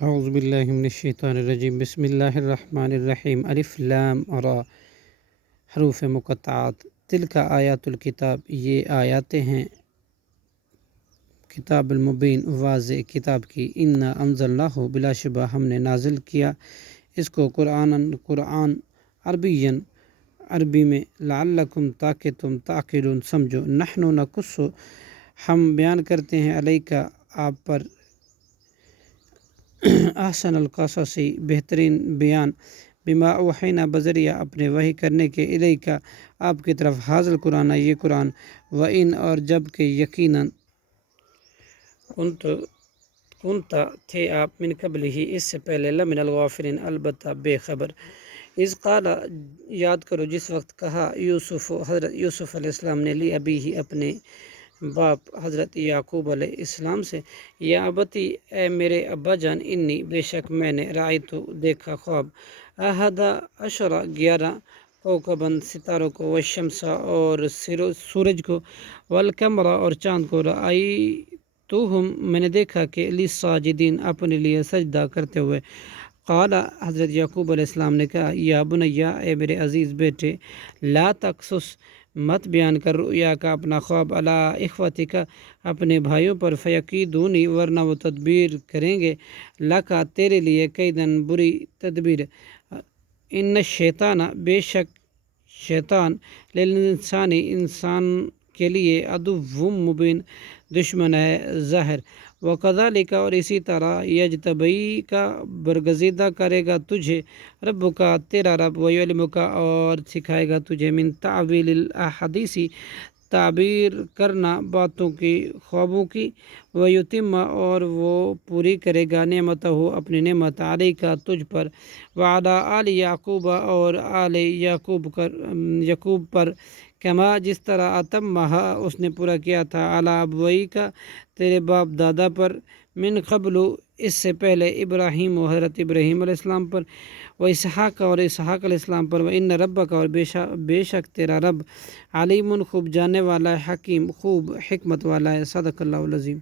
اعوذ باللہ من الشیطان الرجیم بسم اللہ الرحمن الرحیم الف لام را حروف مقطعات تلک آیات الکتاب، یہ آیاتیں ہیں کتاب المبین واضح کتاب کی، انا انزلناہ بلا شبہ ہم نے نازل کیا اس کو قرآن عربی میں، لعلکم تاکہ تم تعقلون سمجھو، نحن نقص ہم بیان کرتے ہیں، علیکہ آپ پر، احسن القصص بہترین بیان، بما اوحینا بذریعہ اپنے وحی کرنے کے، الیکا آپ کی طرف، حاضر قرآن یہ قرآن، وَإِنْ اور جب کہ یقیناً، کنتا تھے آپ، من قبل ہی اس سے پہلے، لمن الغافلین البتہ بے خبر، اذ قال یاد کرو جس وقت کہا حضرت یوسف علیہ السلام نے، لی ابی ہی اپنے باپ حضرت یعقوب علیہ السلام سے، یا ابتی اے میرے ابا جان، انی بے شک میں نے، رأیت دیکھا، خواب، احد عشر 11 کوكباً ستاروں کو، والشمس اور سورج کو، والقمر اور چاند کو، رأیتهم میں نے دیکھا کہ للساجدین اپنے لیے سجدہ کرتے ہوئے، قال حضرت یعقوب علیہ السلام نے کہا، یا بنیا اے میرے عزیز بیٹے، لا تقصص مت بیان کر، رؤیا کا اپنا خواب، علی اخوتک اپنے بھائیوں پر، فیکیدونی ورنہ وہ تدبیر کریں گے، لکا تیرے لیے، کیدن بری تدبیر، ان الشیطان بے شک شیطان، للانسانی انسان کے لیے، عدو مبین دشمن ہے ظاہر، وَكَذَلِكَ اور اسی طرح، یجتبیک برگزیدہ کرے گا تجھے، ربک تیرا رب، وَيُعْلِمُكَ اور سکھائے گا تجھے، من تعویل الاحادیث تعبیر کرنا باتوں کی، خوابوں کی، وَيُتِمَّ اور وہ پوری کرے گا، نعمتہ اپنی نعمت، علیک تجھ پر، وعلی آل یعقوب اور آل یعقوب پر، کما جس طرح اتمہا اس نے پورا کیا تھا، علی ابویک تیرے باپ دادا پر، من قبل اس سے پہلے، ابراہیم و حضرت ابراہیم علیہ السلام پر، و اسحاق اور اسحاق علیہ السلام پر، وَإِنَّ رَبَّكَ اور بے شک تیرا رب، علیم خوب جاننے والا ہے، حکیم خوب حکمت والا ہے، صدق اللہ العظیم۔